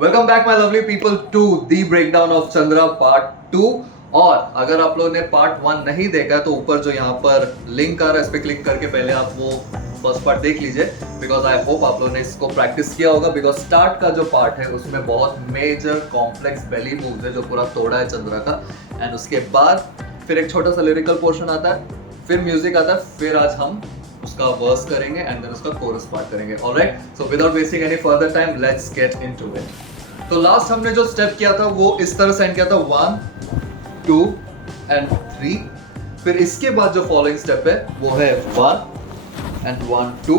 Welcome back my lovely people to the breakdown of Chandra part 2। और अगर आप लोगों ने पार्ट 1 नहीं देखा है तो ऊपर जो यहाँ पर लिंक आ रहा है इस पर क्लिक करके पहले आप वो फर्स्ट पार्ट देख लीजिए, बिकॉज आई होप आप लोगों ने इसको प्रैक्टिस किया होगा। बिकॉज स्टार्ट का जो पार्ट है उसमें बहुत मेजर कॉम्प्लेक्स बेली मूव्स है जो पूरा तोड़ा है चंद्रा का। एंड उसके बाद फिर एक छोटा सा लिरिकल पोर्शन आता है, फिर म्यूजिक आता है, फिर आज हम उसका वर्स करेंगे एंड देन उसका कोरस पार्ट करेंगे। Alright, so without wasting any further time let's get into it. तो लास्ट हमने जो स्टेप किया था वो इस तरह से एंड किया था 1 2 एंड 3। फिर इसके बाद जो फॉलोइंग स्टेप है वो है 1 एंड 1 2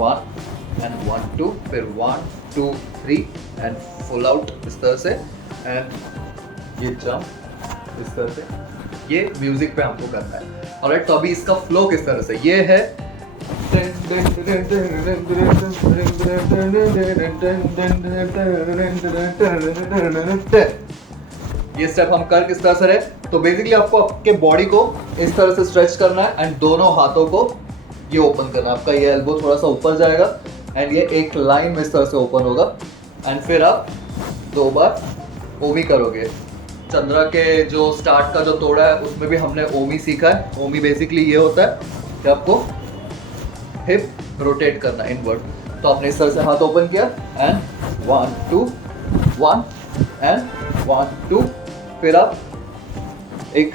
1 एंड 1 2, फिर 1 2 3 एंड फुल आउट इस तरह से, एंड ये जंप इस तरह से। ये म्यूजिक पे हमको करना है। ऑलराइट, तो अभी इसका फ्लो किस तरह से ये है। ये स्टेप हम कर किस तरह से रहे, तो बेसिकली आपको आपके बॉडी को इस तरह से स्ट्रेच करना है एंड दोनों हाथों को ये ओपन करना है। आपका ये एल्बो थोड़ा सा ऊपर जाएगा एंड ये एक लाइन में इस तरह से ओपन होगा एंड फिर आप 2 बार ओमी करोगे। चंद्रा के जो स्टार्ट का जो तोड़ा है उसमें भी हमने ओमी सीखा है। ओमी बेसिकली ये होता है कि आपको हिप रोटेट करना इनवर्ड। तो आपने इस तरह से हाथ ओपन किया एंड 1 2 1 एंड 1 2, फिर आप एक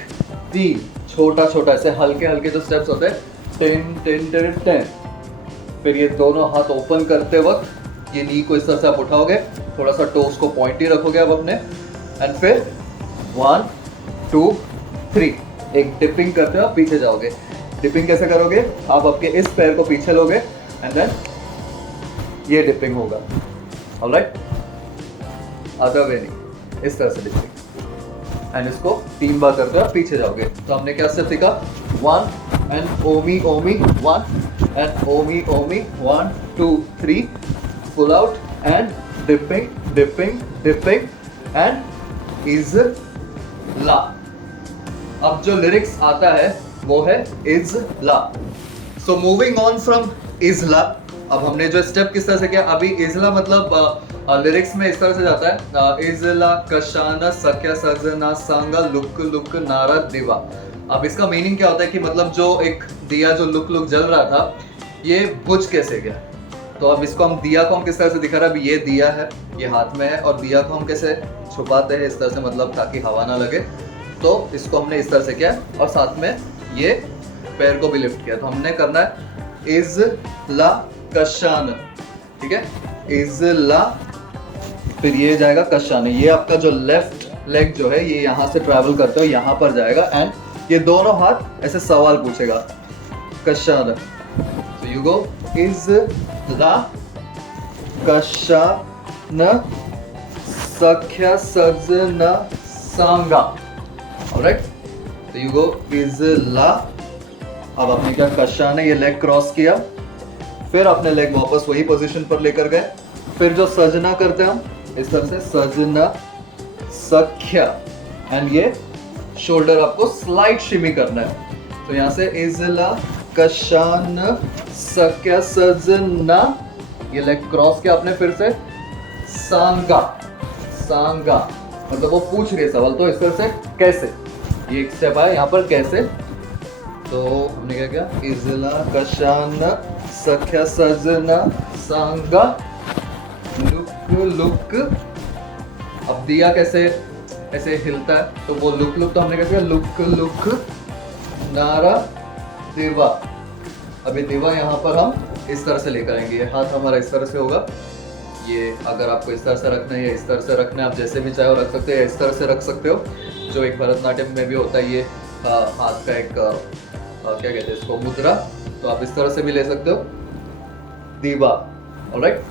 3 छोटा छोटा ऐसे हल्के हल्के जो स्टेप्स होते हैं 10 10 10 10। फिर ये दोनों हाथ ओपन करते वक्त ये नी को इस तरह से आप उठाओगे, थोड़ा सा टोस को पॉइंटी रखोगे आप अपने, एंड फिर 1 2 3 एक डिपिंग करते हो आप पीछे जाओगे। डिपिंग कैसे करोगे, आप आपके इस पैर को पीछे लोगे एंड देन ये डिपिंग होगा। ऑलराइट, अदर वे नहीं, इस तरह से डिपिंग, एंड इसको 3 बार करते हो आप पीछे जाओगे। तो हमने क्या स्टेप सीखा, 1 एंड ओमी ओमी 1 एंड ओमी ओमी 1 2 3 full out and dipping dipping dipping and इज ला। अब जो लिरिक्स आता है वो है इज ला। सो मूविंग ऑन फ्रॉम इज ला, अब हमने जो स्टेप किस तरह से किया, अभी इज ला मतलब लिरिक्स में इस तरह से जाता है इज ला कशाना सख्या सजना सांगा लुक लुक नारा दिवा। अब इसका मीनिंग क्या होता है कि मतलब जो एक दिया जो लुक लुक जल रहा था ये बुझ कैसे गया। तो अब इसको हम दिया को हम किस तरह से दिखा रहा है, अभी ये दिया है, ये हाथ में है, और दिया को हम कैसे छुपाते हैं इस तरह से, मतलब ताकि हवा ना लगे। तो इसको हमने इस तरह से किया और साथ में ये पैर को भी लिफ्ट किया। तो हमने करना है इज ला कशान, ठीक है, इज ला, फिर ये जाएगा कशान। ये आपका जो लेफ्ट लेग जो है ये यहाँ से ट्रैवल करते हो यहाँ पर जाएगा एंड ये दोनों हाथ ऐसे सवाल पूछेगा कशान। सो यू गो इज ला कशान सख्या सजना सांगा। ऑलराइट, तो यू गो इज ला। अब आपने क्या, कशान है, ये लेग क्रॉस किया, फिर आपने लेग वापस वही पोजीशन पर लेकर गए। फिर जो सजना करते हैं हम इस तरह से सजना सख्या, एंड ये शोल्डर आपको स्लाइड शिमी करना है। तो यहाँ से इजला कशान सख्या सजना, ये लेग क्रॉस किया आपने, फिर से सांगा सांगा, मतलब वो पूछ रही है सवाल। तो इस तरह से कैसे, ये एक स्टेप आया यहाँ पर कैसे। तो हमने क्या किया, इजला कशान सख्या सजना सांगा लुक लुक। अब दिया कैसे ऐसे हिलता है, तो वो लुक लुक, तो हमने क्या किया लुक लुक नारा दिवा। अभी दिवा यहाँ पर हम इस तरह से लेकर आएंगे, ये हाथ हमारा इस तरह से होगा। ये अगर आपको इस तरह से रखना है या इस तरह से रखना है, आप जैसे भी चाहो रख सकते हो, या इस तरह से रख सकते हो, जो एक भरतनाट्यम में भी होता है ये हाथ का एक क्या कहते हैं इसको, मुद्रा। तो आप इस तरह से भी ले सकते हो, दीवा। ऑलराइट,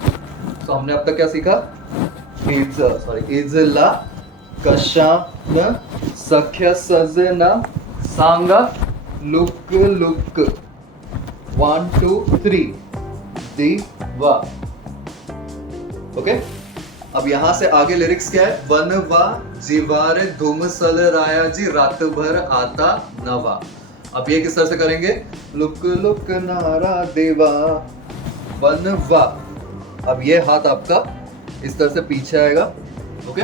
तो हमने अब तक क्या सीखा, इज ला कशान सख्या सजना सांगा लुक लुक 1 2 3 दीवा। ओके, अब यहाँ से आगे लिरिक्स क्या है, वनवा जीवारे धूमसल राया जी रात भर आता नवा। अब ये किस तरह से करेंगे, लुक लुक नारा देवा वनवा। अब ये हाथ आपका इस तरह से पीछे आएगा, ओके।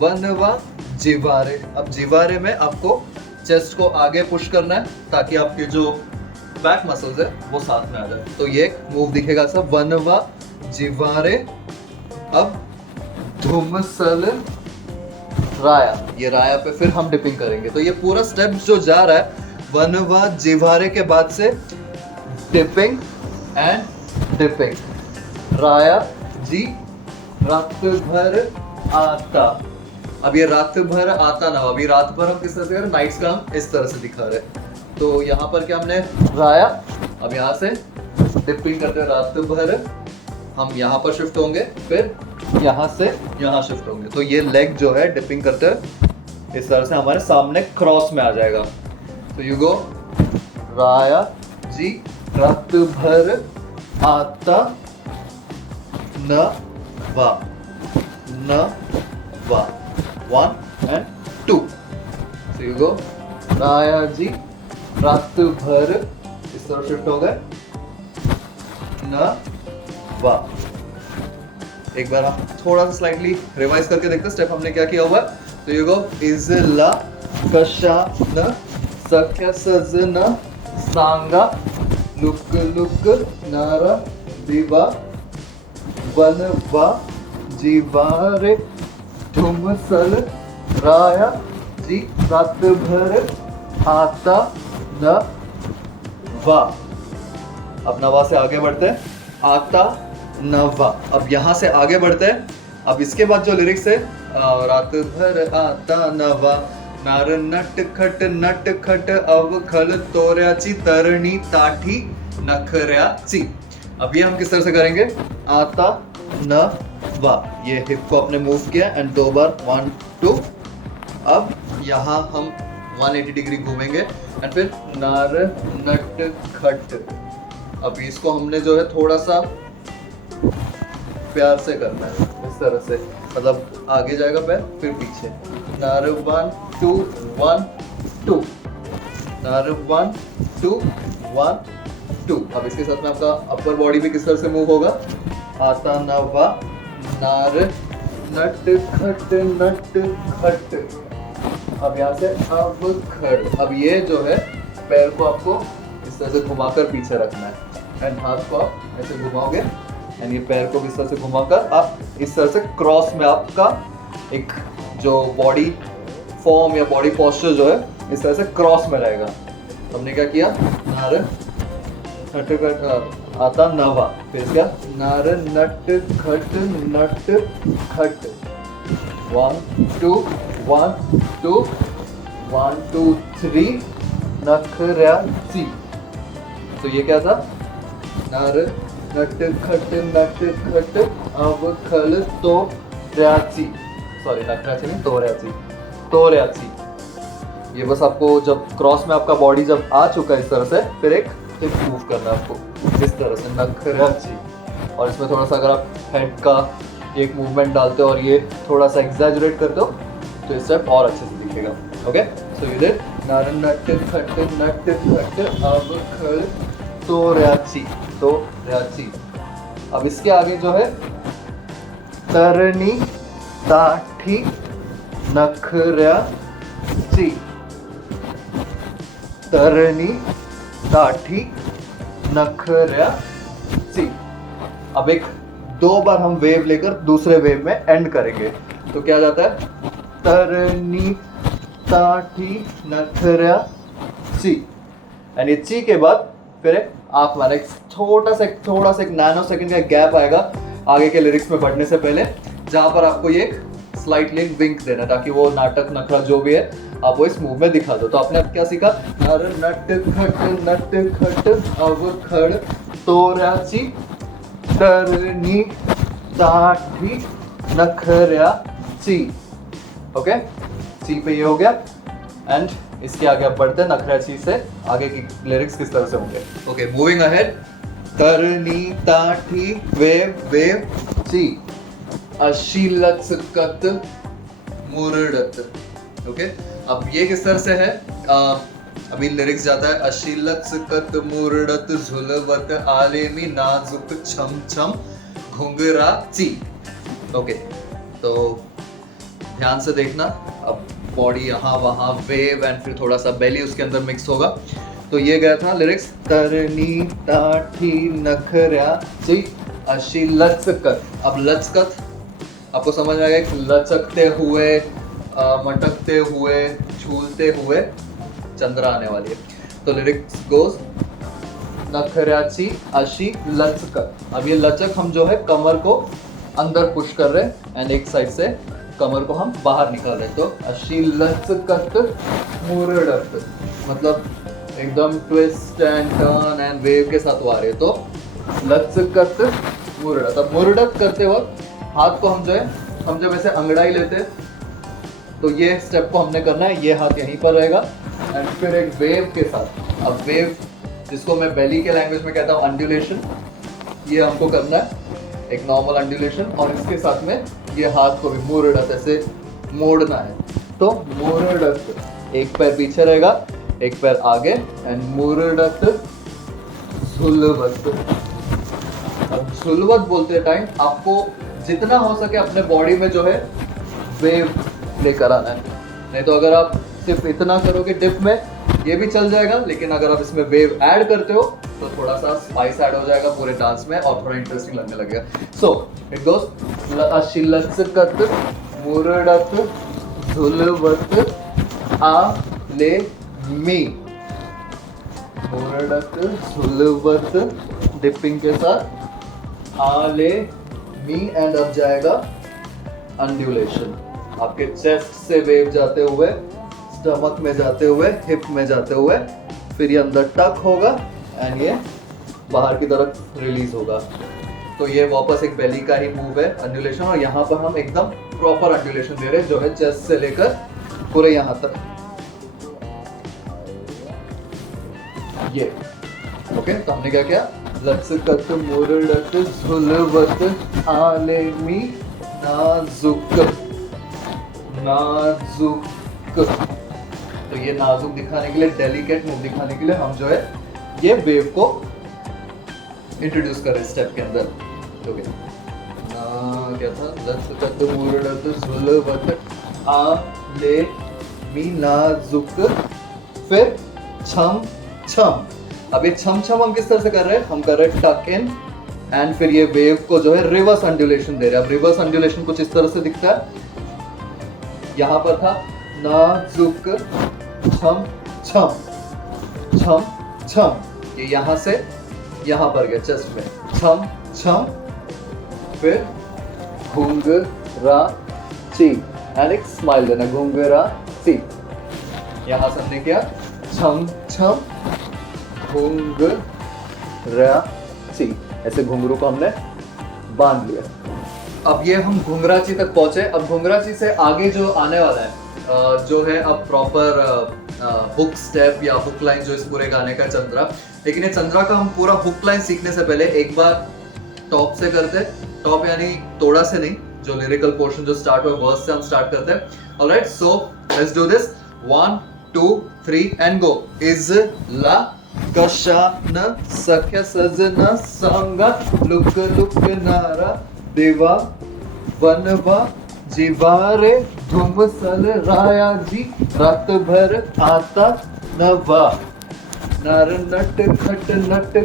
वनवा जीवारे, अब जीवारे में आपको चेस्ट को आगे पुश करना है ताकि आपके जो बैक मसल्स है वो साथ में आ जाए। तो ये एक मूव दिखेगा सब, वनवा जीवारे। अब धूमसल राया, ये राया पे फिर हम डिपिंग करेंगे। तो ये पूरा स्टेप जो जा रहा है, वनवा जीवारे के बाद से डिपिंग एंड डिपिंग, राया जी रात भर आता। अब ये रात भर आता ना, अभी रात भर हम किस तरह से कर रहे हैं, नाइट्स का हम इस तरह से दिखा रहे हैं। तो यहाँ पर क्या हमने राया, अब यहाँ से डिपिंग करते हुए रात भर हम यहाँ पर शिफ्ट होंगे, फिर यहाँ से यहाँ शिफ्ट होंगे। तो ये लेग जो है डिपिंग करते हुए इस तरह से हमारे सामने क्रॉस में आ जाएगा। तो यू गो राया जी रात भर आता न वा, न वा, 1 and 2। So you go राया जी रात भर, इस तरह शिफ्ट हो गए, न वा। एक बार आप थोड़ा सा स्लाइटली रिवाइज करके देखते हैं स्टेप हमने क्या किया हुआ है। तो यू गो इज ला कशा न सख्या सजना सांगा लुक लुक नारा दिवा वनवा जीवारे धूमसल राया जी रात भर आता न वा। अब नवा से आगे बढ़ते हैं, आता नवा। अब यहाँ से आगे बढ़ते हैं। अब इसके बाद जो लिरिक्स है, रात भर आता नवा नार नट खट अव खल तोऱ्याची तरणी ताठी नखऱ्याची। अब ये हम किस तरह से करेंगे, आता न वा। ये हिप को आपने मूव किया एंड 2 बार 1 2। अब यहाँ हम 180 डिग्री घूमेंगे एंड फिर नार नट खट। अब इसको हमने जो है थोड़ा सा प्यार से करना है, इस तरह से, मतलब आगे जाएगा पैर फिर पीछे, नार 1 2 1 2, नार 1 2 1 2। अब इसके साथ में आपका अपर बॉडी भी किस तरह से मूव होगा, आता नवा नार नट खट। अब यहाँ से अब खड़। अब ये जो है पैर को आपको इस तरह से घुमाकर पीछे रखना है एंड हाथ को आप ऐसे घुमाओगे एंड ये पैर को इस तरह से घुमाकर आप इस तरह से क्रॉस में आपका एक जो बॉडी फॉर्म या बॉडी पोस्चर जो है इस तरह से क्रॉस में रहेगा। हमने क्या किया, नार खट आता नवा, फिर क्या, नार नट खट 1 2 1 2 1 2 3 नखऱ्याची। तो ये क्या था, नार नट खट अब खल तोऱ्याची, सॉरी नखऱ्याची नहीं तोऱ्याची। ये बस आपको जब क्रॉस में आपका बॉडी जब आ चुका है इस तरह से, फिर एक मूव करना है आपको इस तरह से नखऱ्याची। और इसमें थोड़ा सा अगर आप हेड का एक मूवमेंट डालते हो और ये थोड़ा सा एग्जैजरेट करते हो तो इस स्टेप और अच्छे से दिखेगा। ओके, सो यू डिड नार नट खट अब खल तोऱ्याची। अब इसके आगे जो है तरणी ताठी नखऱ्याची, तरणी ताठी नखऱ्याची। अब एक 2 बार हम वेव लेकर दूसरे वेव में एंड करेंगे। तो क्या जाता है, तरणी ताठी नखऱ्याची एंड ये ची के बाद फिर एक आप हमारा एक थोड़ा सा एक नैनो सेकंड का गैप आएगा आगे के लिरिक्स में बढ़ने से पहले, जहां पर आपको ये स्लाइटली विंक देना ताकि वो नाटक नखरा जो भी है आप वो इस मूव में दिखा दो। तो आपने अब क्या सीखा, नार नट खट अब खड़ तोऱ्याची तरणी ताठी नखऱ्याची। ओके, ची पे ये हो गया एंड इसके आगे आप बढ़ते हैं नखऱ्याची से आगे की लिरिक्स किस तरह से होंगे। ओके, मूविंग अहेड, तरणी ताठी वेव ची। अशी लचकत मुरडत। ओके, अब ये किस तरह से है? अभी लिरिक्स जाता है, अशी लचकत मुरडत झुलवत आले मी नाजुक छम छम घुंघराची। ओके, तो ध्यान से देखना, अब बॉडी यहाँ वहाँ वेव एंड फिर थोड़ा सा बेली उसके अंदर मिक्स होगा। तो ये गया था लिरिक्स, तरनी ताठी नखऱ्याची अशी लचकत। अब लचकत आपको समझ में आएगा, लचकते हुए, मटकते हुए, झूलते हुए चंद्रा आने वाली है। तो लिरिक्स गोज, नखऱ्याची अशी लचकत। अब ये लचक हम जो है कमर को अंदर पुश कर रहे हैं एंड एक साइड से कमर को हम बाहर निकाल रहे हैं। तो अशी लचकत मुरडत, मतलब एकदम twist and turn and wave के साथ वो आ रही है। तो लचकत मुरडत। अब मुरडत करते वक्त हाथ को हम जो है, हम जब ऐसे अंगड़ाई लेते हैं तो ये स्टेप को हमने करना है, ये हाथ यहीं पर रहेगा एंड फिर एक वेव के साथ। अब वेव जिसको मैं बेली के लैंग्वेज में कहता हूँ अंड्यूलेशन, ये हमको करना है, एक नॉर्मल अंड्यूलेशन, और इसके साथ में ये हाथ को भी मुरडत ऐसे मोड़ना है। तो मुरडत, एक पैर पीछे रहेगा, एक पैर आगे एंड मुरडत झुलवत। अब झुलवत बोलते टाइम आपको जितना हो सके अपने बॉडी में जो है वेव लेकर आना है। नहीं तो अगर आप सिर्फ इतना करोगे डिप में, ये भी चल जाएगा, लेकिन अगर आप इसमें वेव ऐड करते हो तो थोड़ा सा स्पाइस ऐड हो जाएगा पूरे डांस में और थोड़ा इंटरेस्टिंग लगने लगेगा। सो इट गोज, अशी लचकत मुरडत झुलवत आले मी। मुरडत झुलवत डिपिंग के साथ आले मी एंड अब जाएगा अंड्यूलेशन। आपके चेस्ट से वेव जाते हुए, स्टमक में जाते हुए, हिप में जाते हुए, फिर ये अंदर टक होगा एंड ये बाहर की तरफ रिलीज होगा। तो ये वापस एक बेली का ही मूव है अंड्यूलेशन, और यहाँ पर हम एकदम प्रॉपर अंड्यूलेशन दे रहे हैं जो है चेस्ट से लेकर पूरे यहाँ तक। ये ओके, तो हमने क्या किया? लचकत मुरडत झुलवत आले मी नाजुक। नाजुक, तो ये नाजुक दिखाने के लिए, डेलिकेट मूव दिखाने के लिए हम जो है ये वेव को इंट्रोड्यूस करें स्टेप के अंदर। ओके, क्या था? लचकत मुरडत झुलवत आले मी नाजुक, फिर छम छम। अब ये छम छम हम किस तरह से कर रहे हैं? हम कर रहे हैं टक इन एंड फिर ये वेव को जो है रिवर्स अंड्यूलेशन दे रहे हैं। अब रिवर्स अंड्यूलेशन कुछ इस तरह से दिखता है, यहाँ पर था नाजुक छम छम छम छम, ये यहाँ से यहाँ पर गया चेस्ट में, छम छम, फिर घुंघराची एंड एक स्माइल देना, घुंघराची। यहाँ से हमने किया छम छम घुंघराची, ऐसे घुंघरू को हमने बांध लिया। अब ये हम घुंघराची तक पहुंचे। अब घुंघराची से आगे जो आने वाला है जो है अब प्रॉपर हुक स्टेप या हुक लाइन जो इस पूरे गाने का चंद्रा। लेकिन ये चंद्रा का हम पूरा हुक लाइन सीखने से पहले एक बार टॉप से करते, टॉप यानी तोड़ा से नहीं, जो लिरिकल पोर्शन जो स्टार्ट हुआ वर्स से हम स्टार्ट करते हैं। Alright, so let's do this, 1 2 3 and go. इज ला कशान सख्या सजना सांगा लुक लुक नारा देवा वनवा जीवारे धुमसल राया जी रात भर आता नवा नर नट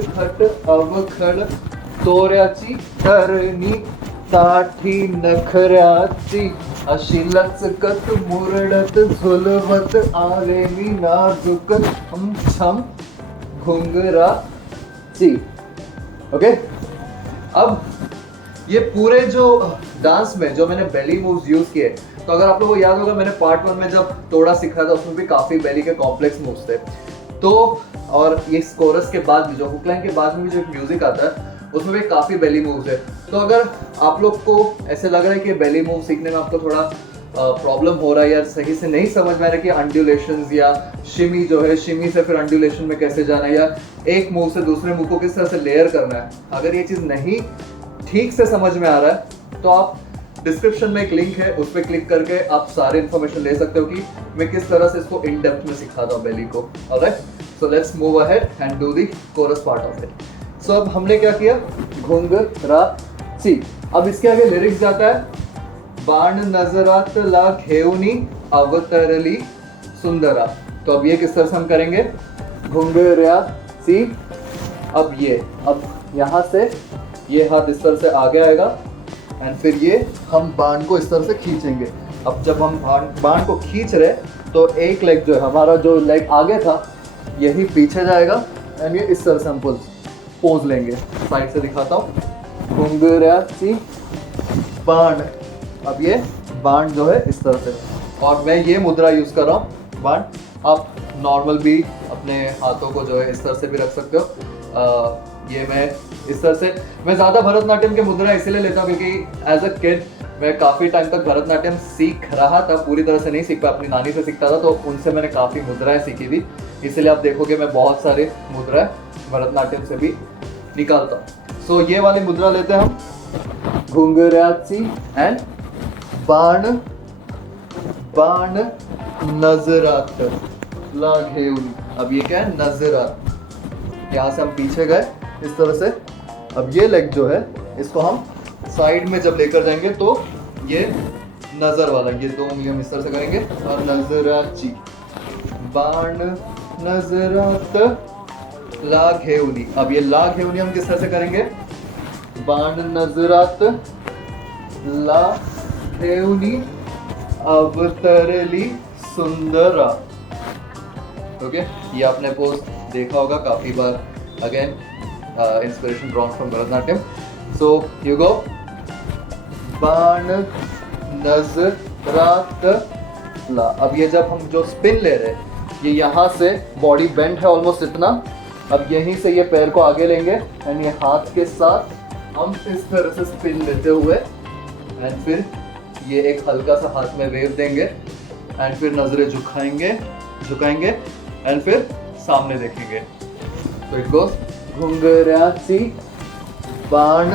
खट अवखळ तोऱ्याची तरणी साठी नखऱ्याची अशी लचकत मुरडत झुलवत आले मी नाजुक छम छम घुंघराची। ओके, अब ये पूरे जो डांस में जो मैंने बेली मूव्स यूज किए, तो अगर आप लोगों को याद होगा मैंने पार्ट 1 में जब तोड़ा सीखा था उसमें भी काफी बेली के कॉम्प्लेक्स मूव्स थे। तो और इस कोरस के बाद भी जो हुक लाइन के बाद में भी जो म्यूजिक आता है उसमें भी काफी बेली मूव्स है। तो अगर आप लोग को ऐसे लग रहा है कि बेली मूव सीखने में आपको थोड़ा प्रॉब्लम हो रहा है या सही से नहीं समझ में आ रहा है कि अंड्यूलेशंस या शिमी जो है, शिमी से फिर अंड्यूलेशन में कैसे जाना है या एक मूव से दूसरे मूव को किस तरह से लेयर करना है, अगर ये चीज़ नहीं ठीक से समझ में आ रहा है तो आप डिस्क्रिप्शन में एक लिंक है, उस पर क्लिक करके आप सारे इन्फॉर्मेशन ले सकते हो कि मैं किस तरह से इसको इन डेप्थ में सिखाता हूँ बेली को। Alright, so let's move ahead and do the chorus part of it. So अब हमने क्या किया, घुंघरा सी। अब इसके आगे लिरिक्स जाता है, बाण नजरात ला घेऊनी अवतरली सुंदरा। तो अब ये किस तरह से हम करेंगे, घुंघरा सी। अब यहाँ से ये हाथ इस तरह से आगे आएगा एंड फिर ये हम बाण को इस तरह से खींचेंगे। अब जब हम बाण को खींच रहे तो एक लेग जो है हमारा, जो लेग आगे था यही पीछे जाएगा एंड ये इस तरह से हम पोज लेंगे। साइड से दिखाता हूँ, घुंघरा सी बाण। अब ये बाण जो है इस तरह से, और मैं ये मुद्रा यूज़ कर रहा हूँ बाण। आप नॉर्मल भी अपने हाथों को जो है इस तरह से भी रख सकते हो। ये मैं इस तरह से, मैं ज़्यादा भरतनाट्यम के मुद्रा इसीलिए लेता हूँ क्योंकि एज अ किड मैं काफ़ी टाइम तक भरतनाट्यम सीख रहा था, पूरी तरह से नहीं सीख पाया, अपनी नानी से सीखता था, तो उनसे मैंने काफ़ी मुद्राएं सीखी थी। इसलिए आप देखोगे मैं बहुत सारे मुद्राएं भरतनाट्यम से भी निकालता हूँ। सो ये वाली मुद्रा लेते हैं हम, घुंघराची एंड बाण, बाण नजरात ला घेऊनी। अब ये क्या है, नजरात। यहाँ से हम पीछे गए इस तरह से। अब ये लेग जो है इसको हम साइड में जब लेकर जाएंगे तो ये नजर वाला, ये 2 उंगली हम इस तरह से करेंगे और नजराची, बाण नजरात ला घेऊनी। अब ये ला घेऊनी हम किस तरह से करेंगे, बाण नजरात ला घेऊनी अवतरली सुंदरा। ओके, ये आपने पोज देखा होगा काफी बार। Again inspiration drawn from Bharatanatyam. So you go, बाण नजरात ला। अब ये जब हम जो स्पिन ले रहे हैं, ये यहाँ से बॉडी बेंड है ऑलमोस्ट इतना। अब यहीं से ये पैर को आगे लेंगे एंड ये हाथ के साथ हम इस तरह से स्पिन लेते हुए एंड फिर ये एक हल्का सा हाथ में वेव देंगे एंड फिर नजरें झुकाएंगे एंड फिर सामने देखेंगे। तो इट गोस, घुंघराची बाण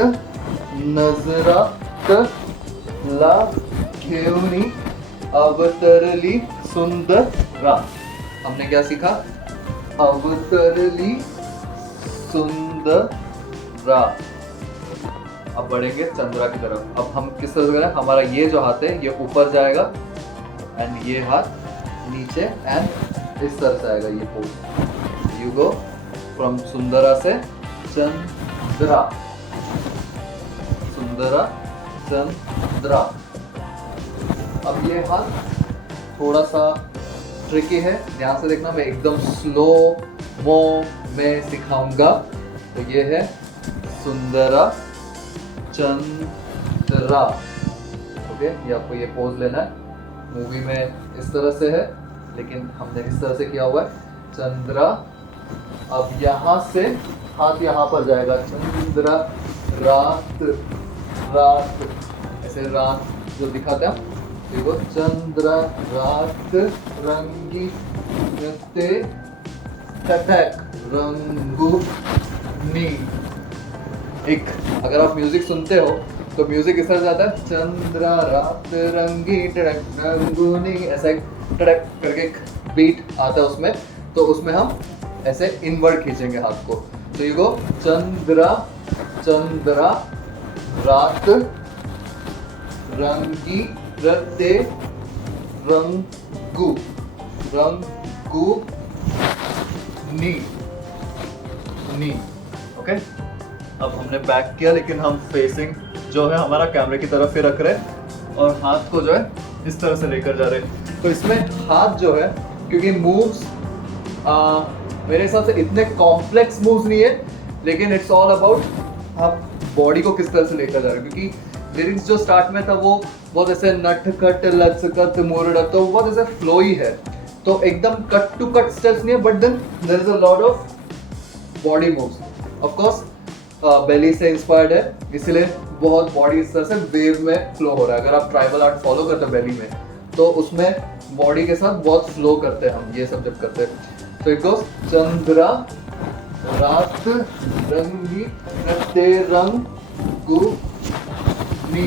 नजरात ला घेऊनी अवतरली सुंदरा। हमने क्या सीखा, अवतरली सुंदरा। अब बढ़ेंगे चंद्रा की तरफ। अब हम किस तरह से करें, हमारा ये जो हाथ है ये ऊपर जाएगा एंड ये हाथ नीचे एंड इस तरह से आएगा ये पोज। यू गो फ्रॉम सुंदरा से चंद्रा, सुंदरा चंद्रा। अब ये हाथ थोड़ा सा ट्रिकी है, ध्यान से देखना, मैं एकदम स्लो मो में सिखाऊंगा। तो ये है सुंदरा चंद्रा। ओके, ये आपको ये पोज लेना है। मूवी में इस तरह से है लेकिन हमने इस तरह से किया हुआ है, चंद्रा। अब यहाँ से हाथ यहाँ पर जाएगा, चंद्रा रात, रात ऐसे रात जो दिखाते हैं देखो, चंद्रा रात रंगी नृत्य टटक रंगूनी। एक अगर आप म्यूजिक सुनते हो तो म्यूजिक इस तरह जाता है, चंद्रा रात रंगी टटक रंगूनी, ऐसा एक टटक करके एक बीट आता है उसमें। तो उसमें हम ऐसे इनवर्ड खींचेंगे हाथ को। तो ये गो, चंद्रा चंद्रा रात रंगी रते रंगू रंगू नी नी। ओके, अब हमने बैक किया लेकिन हम फेसिंग जो है हमारा कैमरे की तरफ ही रख रहे हैं और हाथ को जो है इस तरह से लेकर जा रहे हैं। तो इसमें हाथ जो है, क्योंकि मूव्स मेरे हिसाब से इतने कॉम्प्लेक्स मूव्स नहीं है, लेकिन इट्स ऑल अबाउट आप बॉडी को किस तरह से लेकर जा रहे हो। क्योंकि लिरिक्स जो स्टार्ट में था वो बहुत ऐसे नटखट लचकत मुरड़, तो बहुत ऐसे फ्लोई है, तो एकदम कट टू कट स्टेप्स नहीं है, but then there is a lot of body moves. Of course belly से इंस्पायर्ड है, इसलिए बहुत बॉडी इस तरह से वेव में फ्लो हो रहा है। अगर आप ट्राइबल आर्ट फॉलो करते हैं बेली में, तो उसमें बॉडी के साथ बहुत फ्लो करते हैं हम ये सब जब करते हैं। तो इट गोस, चंद्रा रात रंगी रते रंगू नी।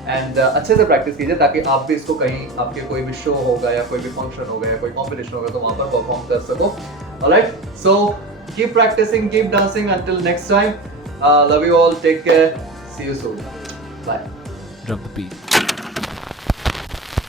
एंड अच्छे से प्रैक्टिस कीजिए ताकि आप भी इसको कहीं आपके कोई भी शो होगा या कोई भी फंक्शन होगा या कोई कॉम्पिटिशन होगा तो वहाँ पर परफॉर्म कर सको. Alright, so keep practising, keep dancing until next time. Love you all, take care, see you soon, bye. Drop the beat.